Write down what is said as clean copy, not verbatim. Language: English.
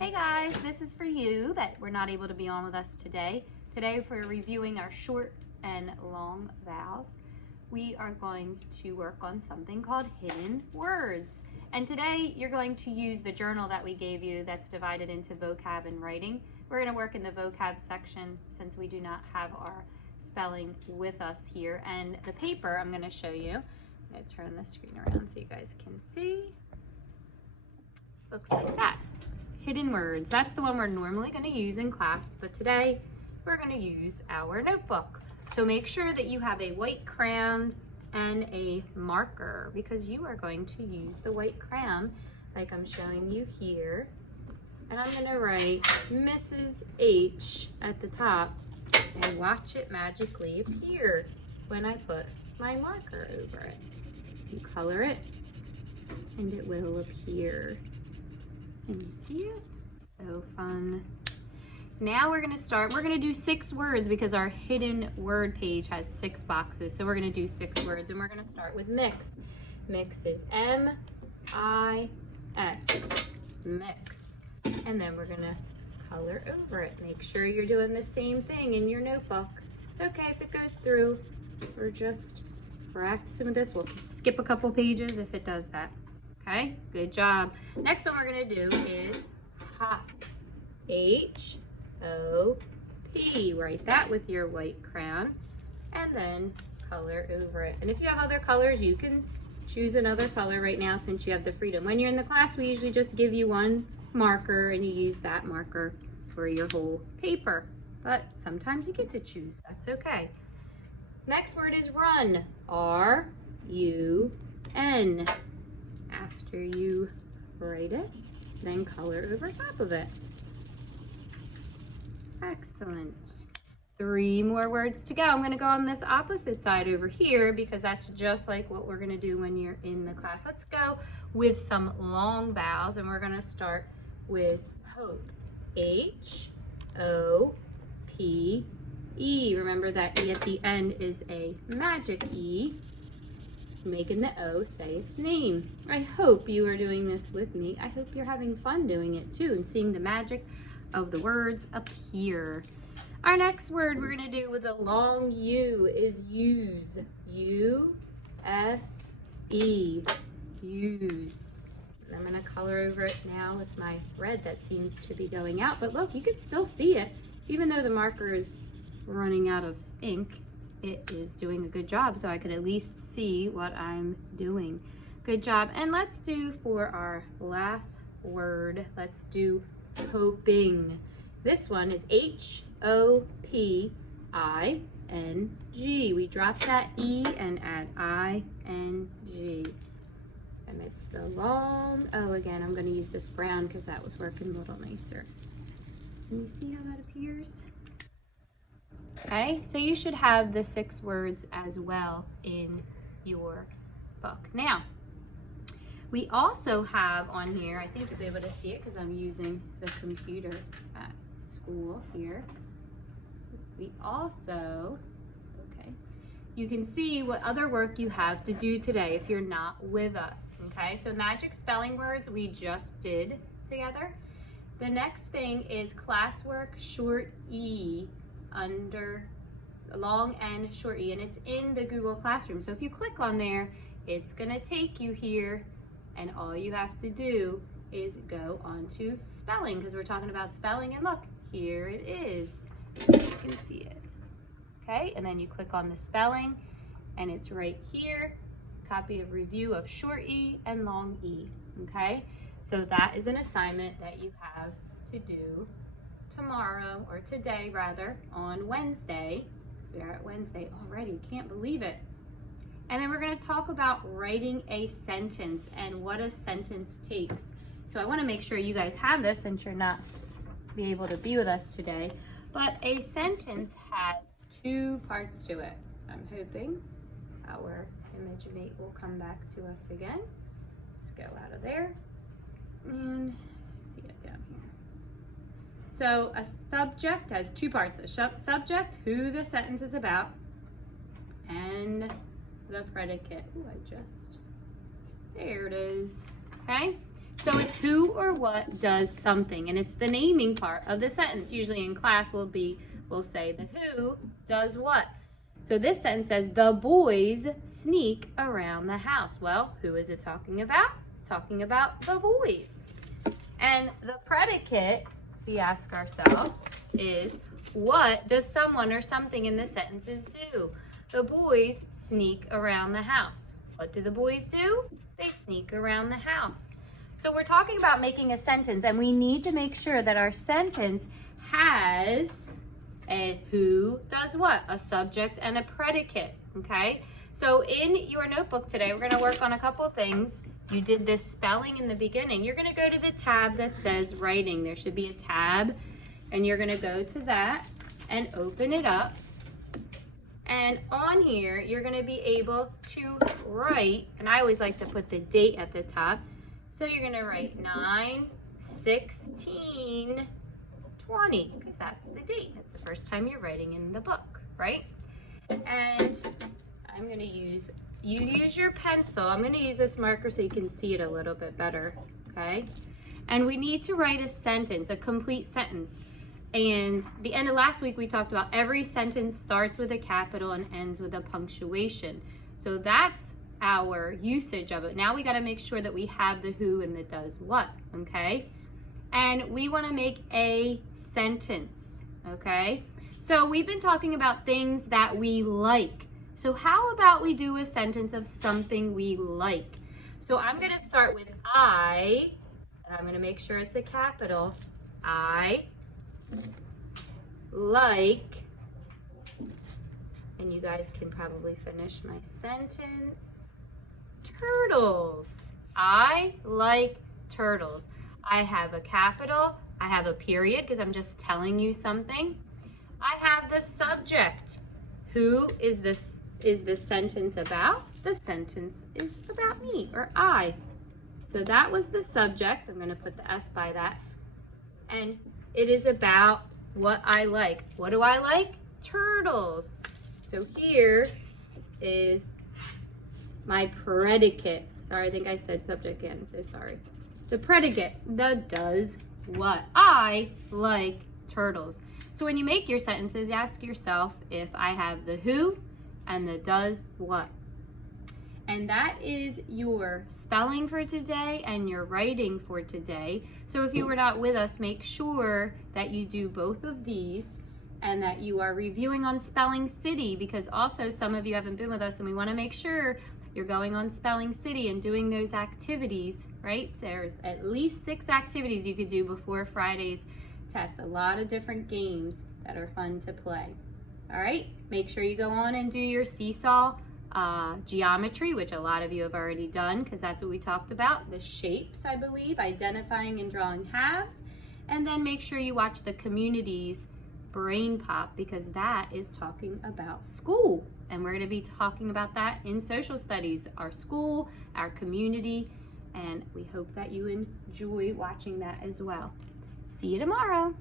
Hey guys, this is for you that were not able to be on with us today. Today we're reviewing our short and long vowels. We are going to work on something called hidden words. And today you're going to use the journal that we gave you that's divided into vocab and writing. We're going to work in the vocab section since we do not have our spelling with us here. And the paper I'm going to show you. I'm going to turn the screen around so you guys can see. Looks like that. Hidden words. That's the one we're normally going to use in class, but today we're going to use our notebook. So make sure that you have a white crayon and a marker because you are going to use the white crayon like I'm showing you here. And I'm going to write Mrs. H at the top and watch it magically appear when I put my marker over it. You color it and it will appear. Can you see it? So fun. Now we're gonna start, we're gonna do 6 words because our hidden word page has 6 boxes. So we're gonna do 6 words and we're gonna start with mix. Mix is M-I-X, mix. And then we're gonna color over it. Make sure you're doing the same thing in your notebook. It's okay if it goes through. We're just practicing with this. We'll skip a couple pages if it does that. Okay, good job. Next one we're gonna do is hop. H-O-P. Write that with your white crayon and then color over it. And if you have other colors, you can choose another color right now since you have the freedom. When you're in the class, we usually just give you one marker and you use that marker for your whole paper. But sometimes you get to choose, that's okay. Next word is run. R-U-N. After you write it, then color over top of it. Excellent. 3 more words to go. I'm going to go on this opposite side over here because that's just like what we're going to do when you're in the class. Let's go with some long vowels and we're going to start with hope. H-O-P-E. Remember that E at the end is a magic E. Making the O say its name. I hope you are doing this with me. I hope you're having fun doing it too and seeing the magic of the words appear. Our next word we're going to do with a long U is use. U-S-E. Use. And I'm going to color over it now with my red that seems to be going out. But look, you can still see it. Even though the marker is running out of ink, it is doing a good job, so I could at least see what I'm doing. Good job. And let's do for our last word, let's do hoping. This one is H-O-P-I-N-G. We drop that E and add I-N-G. And it's the long O again. I'm going to use this brown because that was working a little nicer. Can you see how that appears? Okay, so you should have the 6 words as well in your book. Now, we also have on here, I think you'll be able to see it because I'm using the computer at school here. We also, okay, you can see what other work you have to do today if you're not with us, okay? So magic spelling words we just did together. The next thing is classwork short E under long N short E, and it's in the Google Classroom. So if you click on there, it's gonna take you here and all you have to do is go on to spelling because we're talking about spelling, and look, here it is. You can see it. Okay, and then you click on the spelling and it's right here, copy of review of short E and long E. Okay, so that is an assignment that you have to do tomorrow, or today rather, on Wednesday. So we are at Wednesday already, can't believe it. And then we're going to talk about writing a sentence and what a sentence takes. So I want to make sure you guys have this since you're not be able to be with us today. But a sentence has 2 parts to it. I'm hoping our image mate will come back to us again. Let's go out of there and see it down here. So a subject has 2 parts. A subject, who the sentence is about, and the predicate. Ooh, there it is. Okay, So it's who or what does something, and it's the naming part of the sentence. Usually in class we'll say the who does what. So this sentence says the boys sneak around the house. Well, who is it talking about? It's talking about the boys. And the predicate, we ask ourselves, is what does someone or something in the sentences do? The boys sneak around the house. What do the boys do? They sneak around the house. So we're talking about making a sentence, and we need to make sure that our sentence has a who does what, a subject and a predicate, okay? So in your notebook today, we're gonna work on a couple things. You did this spelling in the beginning. You're gonna go to the tab that says writing. There should be a tab, and you're gonna go to that and open it up. And on here, you're gonna be able to write, and I always like to put the date at the top. So you're gonna write 9/16/20, because that's the date. That's the first time you're writing in the book, right? And I'm gonna you use your pencil. I'm gonna use this marker so you can see it a little bit better, okay? And we need to write a sentence, a complete sentence. And the end of last week, we talked about every sentence starts with a capital and ends with a punctuation. So that's our usage of it. Now we got to make sure that we have the who and the does what, okay? And we want to make a sentence, okay? So we've been talking about things that we like. So how about we do a sentence of something we like? So I'm going to start with I, and I'm going to make sure it's a capital. I like, and you guys can probably finish my sentence, turtles. I like turtles. I have a capital, I have a period because I'm just telling you something. I have the subject. Who is this sentence about? The sentence is about me, or I. So that was the subject. I'm going to put the S by that. And it is about what I like. What do I like? Turtles. So here is my predicate. Sorry, I think I said subject again, so sorry. The predicate, the does what. I like turtles. So when you make your sentences, ask yourself if I have the who and the does what. And that is your spelling for today and your writing for today. So if you were not with us, make sure that you do both of these and that you are reviewing on Spelling City, because also some of you haven't been with us and we want to make sure you're going on Spelling City and doing those activities, right? There's at least 6 activities you could do before Friday's test. A lot of different games that are fun to play. All right, make sure you go on and do your seesaw geometry, which a lot of you have already done because that's what we talked about. The shapes, I believe, identifying and drawing halves. And then make sure you watch the community's brain pop, because that is talking about school. And we're going to be talking about that in social studies, our school, our community, and we hope that you enjoy watching that as well. See you tomorrow.